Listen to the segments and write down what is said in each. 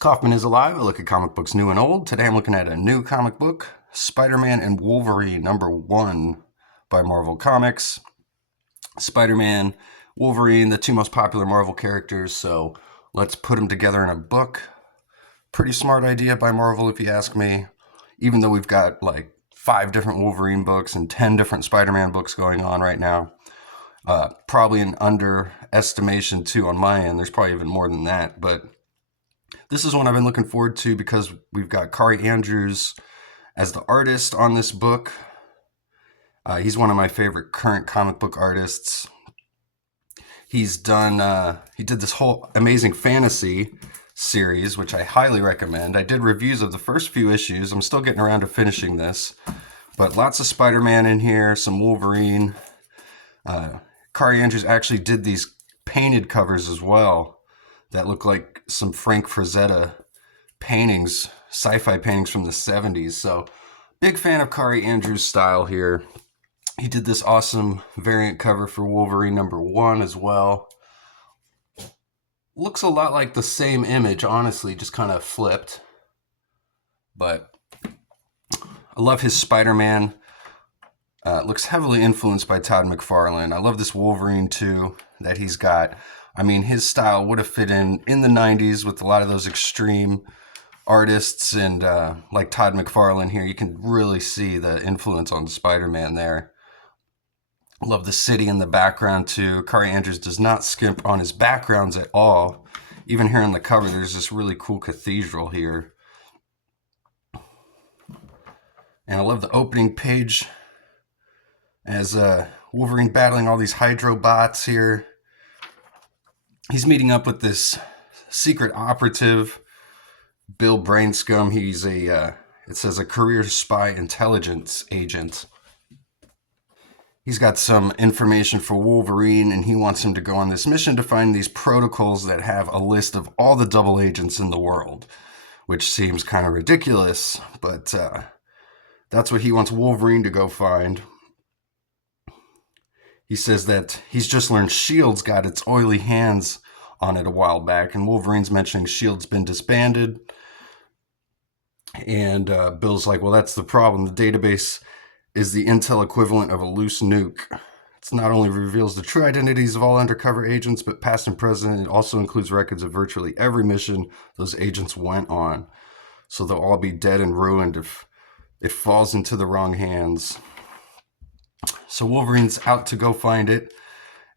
Kaufman is Alive. I look at comic books new and old. Today I'm looking at a new comic book, Spider-Man and Wolverine #1 by Marvel Comics. Spider-Man, Wolverine, the two most popular Marvel characters, so let's put them together in a book. Pretty smart idea by Marvel if you ask me, even though we've got like 5 different Wolverine books and 10 different Spider-Man books going on right now. Probably an underestimation too on my end. There's probably even more than that, but this is one I've been looking forward to because we've got Kaare as the artist on this book. He's one of my favorite current comic book artists. He's done, he did this whole Amazing Fantasy series, which I highly recommend. I did reviews of the first few issues. I'm still getting around to finishing this, but lots of Spider-Man in here, some Wolverine. Kaare actually did these painted covers as well that look like some Frank Frazetta paintings, sci-fi paintings from the 70s. So big fan of Kaare style here. He did this awesome variant cover for Wolverine #1 as well. Looks a lot like the same image, honestly, just kind of flipped. But I love his Spider-Man. Looks heavily influenced by Todd McFarlane. I love this Wolverine too that he's got. I mean, his style would have fit in the 90s with a lot of those extreme artists, and like Todd McFarlane here, you can really see the influence on Spider-Man there. Love the city in the background too. Kaare does not skimp on his backgrounds at all. Even here on the cover, there's this really cool cathedral here. And I love the opening page as Wolverine battling all these Hydro bots here. He's meeting up with this secret operative, Bill Brainscum. He's it says a career spy intelligence agent. He's got some information for Wolverine, and he wants him to go on this mission to find these protocols that have a list of all the double agents in the world, which seems kind of ridiculous, but that's what he wants Wolverine to go find. He says that he's just learned S.H.I.E.L.D's got its oily hands on it a while back, and Wolverine's mentioning S.H.I.E.L.D's been disbanded. And Bill's like, well, that's the problem. The database is the intel equivalent of a loose nuke. It not only reveals the true identities of all undercover agents, but past and present. It also includes records of virtually every mission those agents went on. So they'll all be dead and ruined if it falls into the wrong hands. So Wolverine's out to go find it.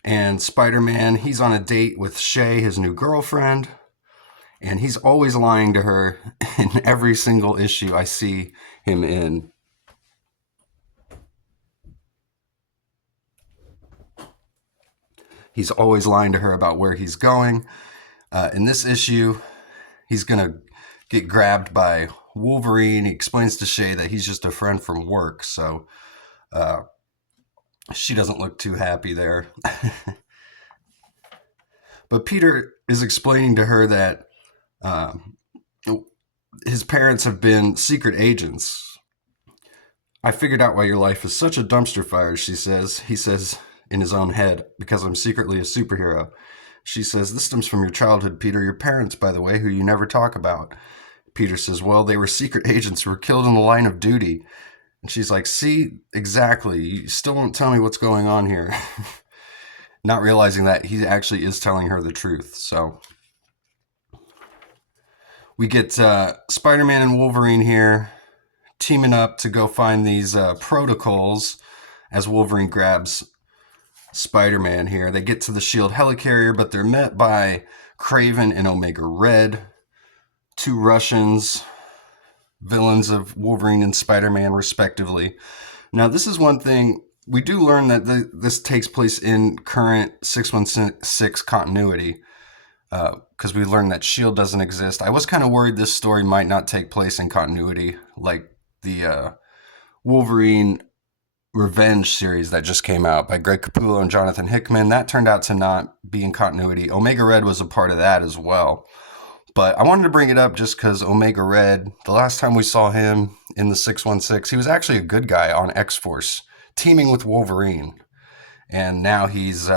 And Spider-Man, he's on a date with Shay, his new girlfriend. And he's always lying to her in every single issue I see him in. He's always lying to her about where he's going. In this issue, he's going to get grabbed by Wolverine. He explains to Shay that he's just a friend from work. So she doesn't look too happy there. But Peter is explaining to her that his parents have been secret agents. I figured out why your life is such a dumpster fire, she says. He says in his own head, because I'm secretly a superhero. She says, this stems from your childhood, Peter. Your parents, by the way, who you never talk about. Peter says, well, they were secret agents who were killed in the line of duty. And she's like, see, exactly. You still won't tell me what's going on here. Not realizing that he actually is telling her the truth. So we get Spider-Man and Wolverine here teaming up to go find these protocols as Wolverine grabs Spider-Man here. They get to the S.H.I.E.L.D. helicarrier, but they're met by Kraven and Omega Red, 2 Russians, villains of Wolverine and Spider-Man, respectively. Now, this is one thing. We do learn that this takes place in current 616 continuity, because we learned that S.H.I.E.L.D. doesn't exist. I was kind of worried this story might not take place in continuity, like the Wolverine Revenge series that just came out by Greg Capullo and Jonathan Hickman. That turned out to not be in continuity. Omega Red was a part of that as well. But I wanted to bring it up just because Omega Red, the last time we saw him in the 616, he was actually a good guy on X-Force, teaming with Wolverine. And now he's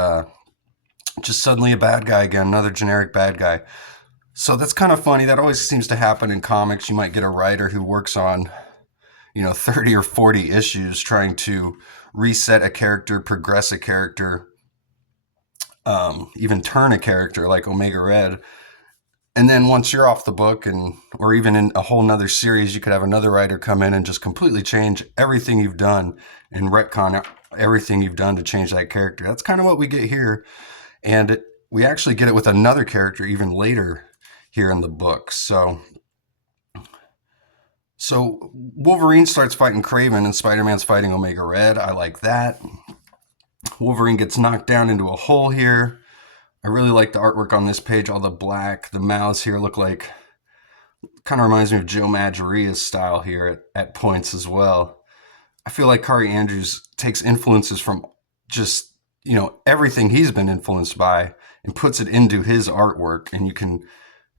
just suddenly a bad guy again, another generic bad guy. So that's kind of funny. That always seems to happen in comics. You might get a writer who works on, 30 or 40 issues trying to reset a character, progress a character, even turn a character like Omega Red. And then once you're off the book, or even in a whole nother series, you could have another writer come in and just completely change everything you've done and retcon everything you've done to change that character. That's kind of what we get here. And we actually get it with another character even later here in the book. So Wolverine starts fighting Kraven and Spider-Man's fighting Omega Red. I like that. Wolverine gets knocked down into a hole here. I really like the artwork on this page. All the black, the mouths here look like, kind of reminds me of Joe Maggioria's style here at points as well. I feel like Kaare Andrews takes influences from just, everything he's been influenced by and puts it into his artwork. And you can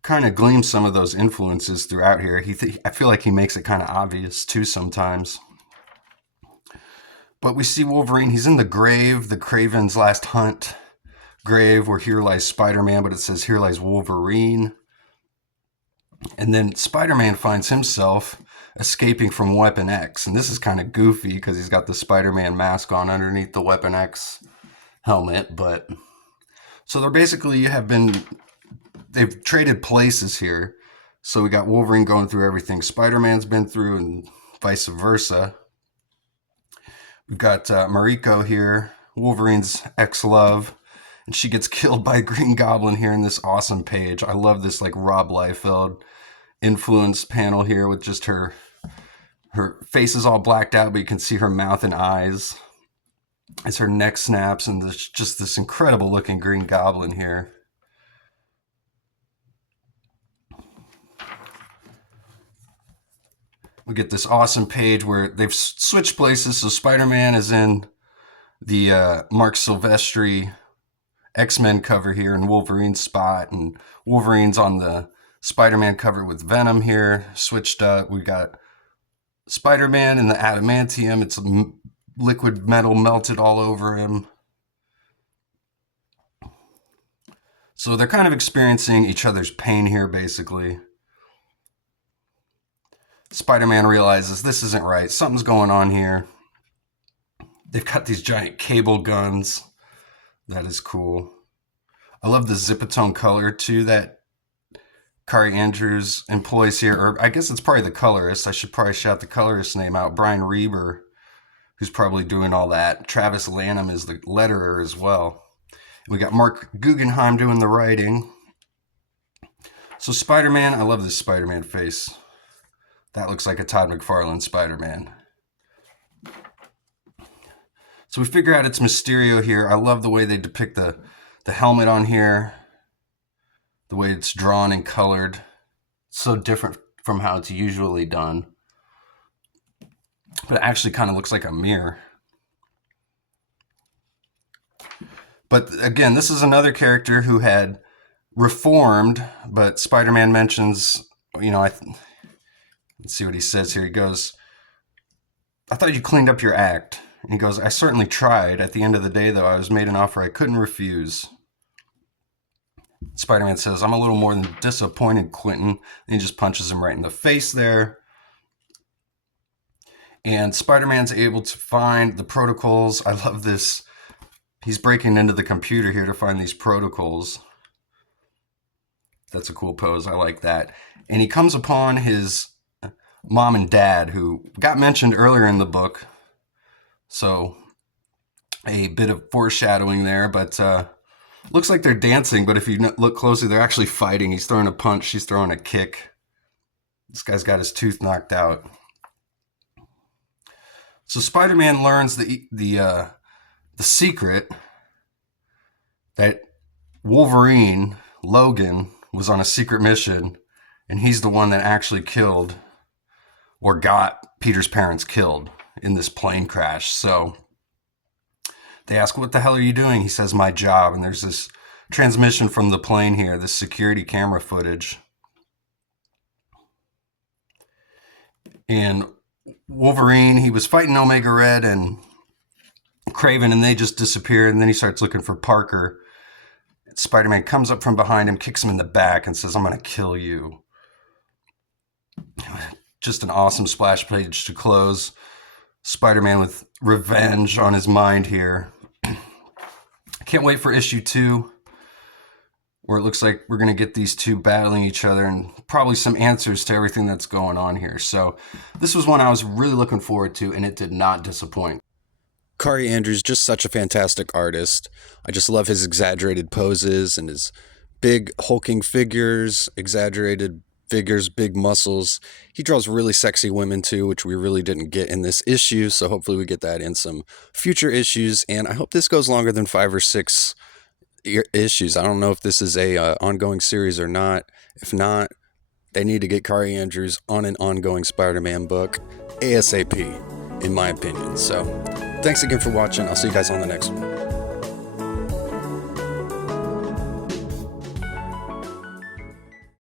kind of glean some of those influences throughout here. I feel like he makes it kind of obvious too sometimes. But we see Wolverine, he's in the grave, the Kraven's last hunt grave, where here lies Spider-Man, but it says here lies Wolverine. And then Spider-Man finds himself escaping from Weapon X. And this is kind of goofy because he's got the Spider-Man mask on underneath the Weapon X helmet. But so they've traded places here. So we got Wolverine going through everything Spider-Man's been through and vice versa. We've got Mariko here, Wolverine's ex-love, and she gets killed by Green Goblin here in this awesome page. I love this like Rob Liefeld influence panel here with just her face is all blacked out, but you can see her mouth and eyes as her neck snaps, and there's just this incredible looking Green Goblin here. We get this awesome page where they've switched places, so Spider-Man is in the Mark Silvestri X-Men cover here in Wolverine's spot, and Wolverine's on the Spider-Man cover with Venom here, switched up. We got Spider-Man in the adamantium. It's liquid metal melted all over him. So they're kind of experiencing each other's pain here, basically. Spider-Man realizes this isn't right. Something's going on here. They've got these giant cable guns. That is cool. I love the Zipatone color too that Kaare Andrews employs here. Or I guess it's probably the colorist. I should probably shout the colorist's name out. Brian Reber, who's probably doing all that. Travis Lanham is the letterer as well. We got Mark Guggenheim doing the writing. So Spider-Man, I love this Spider-Man face. That looks like a Todd McFarlane Spider-Man. So we figure out it's Mysterio here. I love the way they depict the helmet on here. The way it's drawn and colored. It's so different from how it's usually done. But it actually kind of looks like a mirror. But again, this is another character who had reformed, but Spider-Man mentions, let's see what he says here. He goes, I thought you cleaned up your act. And he goes, I certainly tried. At the end of the day, though, I was made an offer I couldn't refuse. Spider-Man says, I'm a little more than disappointed, Quentin. And he just punches him right in the face there. And Spider-Man's able to find the protocols. I love this. He's breaking into the computer here to find these protocols. That's a cool pose. I like that. And he comes upon his mom and dad, who got mentioned earlier in the book. So a bit of foreshadowing there, but looks like they're dancing, but if you look closely, they're actually fighting. He's throwing a punch, she's throwing a kick. This guy's got his tooth knocked out. So Spider-Man learns the secret that Wolverine, Logan, was on a secret mission, and he's the one that actually killed or got Peter's parents killed in this plane crash. So they ask, what the hell are you doing? He says, my job. And there's this transmission from the plane here, this security camera footage. And Wolverine, he was fighting Omega Red and Kraven, and they just disappear. And then he starts looking for Parker. Spider-Man comes up from behind him, kicks him in the back, and says, "I'm going to kill you." Just an awesome splash page to close. Spider-Man with revenge on his mind here. Can't wait for issue 2, where it looks like we're going to get these two battling each other and probably some answers to everything that's going on here. So this was one I was really looking forward to, and it did not disappoint. Kaare Andrews, just such a fantastic artist. I just love his exaggerated poses and his big hulking figures, exaggerated figures, big muscles. He draws really sexy women too, which we really didn't get in this issue. So hopefully we get that in some future issues. And I hope this goes longer than 5 or 6 issues. I don't know if this is a ongoing series or not. If not, they need to get Kaare Andrews on an ongoing Spider-Man book ASAP, in my opinion. So thanks again for watching. I'll see you guys on the next one.